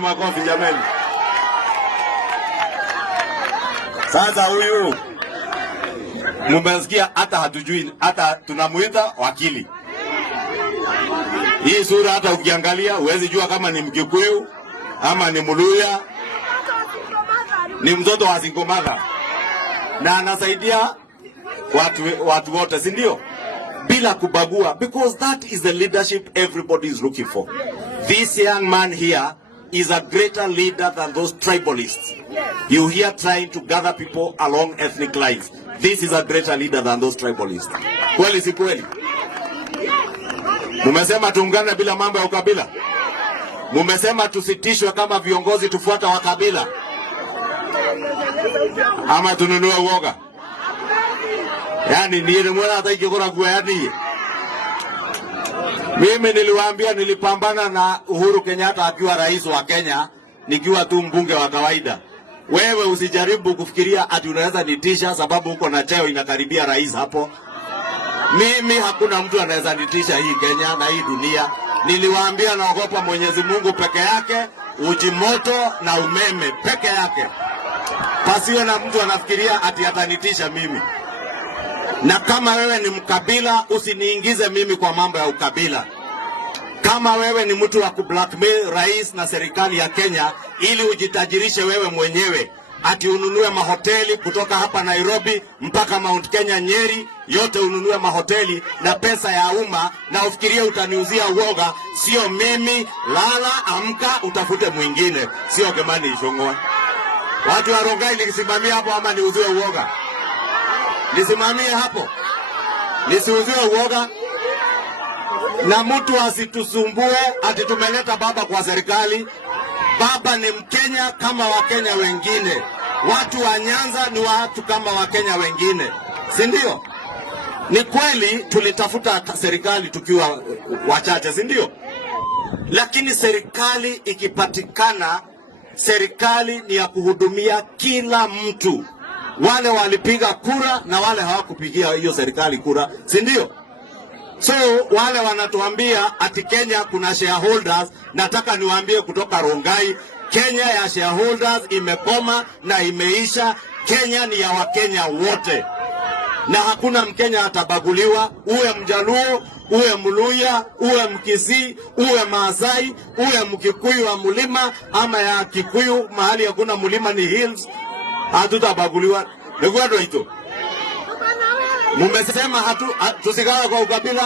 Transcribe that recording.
Makofi jameni. Sasa huyu mmesikia, hata hatujui, hata tunamuita wakili. Hii sura hata ukiangalia huwezi jua kama ni Mkikuyu ama ni Mluya, ni mtoto wa single mother, na anasaidia watu wote, si ndio? Bila kubagua, because that is the leadership everybody is looking for. This young man here is a greater leader than those tribalists. You hear trying to gather people along ethnic lines. This is a greater leader than those tribalists. Kweli si kweli? Mumesema tuungane bila mambo ya ukabila. Mumesema tusitishwe kama viongozi tufuata wa kabila. Ama tununue uoga. Yani ni mwana hata ikikora kwa yani. Mimi niliwaambia nilipambana na Uhuru Kenyatta akiwa rais wa Kenya, nikiwa tu mbunge wa kawaida. Wewe usijaribu kufikiria ati unaweza nitisha sababu uko na cheo inakaribia rais hapo. Mimi hakuna mtu anaweza nitisha hii Kenya na hii dunia. Niliwaambia naogopa Mwenyezi Mungu peke yake, uji moto na umeme peke yake. Pasiwe na mtu anafikiria ati atanitisha mimi. Na kama wewe ni mkabila, usiniingize mimi kwa mambo ya ukabila. Kama wewe ni mtu wa kublackmail rais na serikali ya Kenya ili ujitajirishe wewe mwenyewe, ati ununue mahoteli kutoka hapa Nairobi mpaka Mount Kenya Nyeri, yote ununue mahoteli na pesa ya umma, na ufikirie utaniuzia uoga, sio mimi. Lala, amka, utafute mwingine, sio Kimani Ichung'wa. Watu wa Rongai nikisimamia hapo ama niuzie uoga? Nisimamie hapo, nisiuzie uoga. Na mtu asitusumbue ati tumeleta baba kwa serikali. Baba ni Mkenya kama Wakenya wengine. Watu wa Nyanza ni watu kama Wakenya wengine, si ndio? Ni kweli tulitafuta serikali tukiwa wachache, si ndio? Lakini serikali ikipatikana, serikali ni ya kuhudumia kila mtu. Wale walipiga kura na wale hawakupigia hiyo serikali kura, si ndio? So wale wanatuambia ati Kenya kuna shareholders, nataka niwaambie kutoka Rongai, Kenya ya shareholders imekoma na imeisha. Kenya ni ya Wakenya wote, na hakuna Mkenya atabaguliwa, uwe Mjaluo, uwe Mluya, uwe Mkisii, uwe Maasai, uwe Mkikuyu wa mlima ama ya Kikuyu mahali hakuna mlima ni hills, hatutabaguliwa. Ndio hito. Mumesema tusigawe kwa ukabila.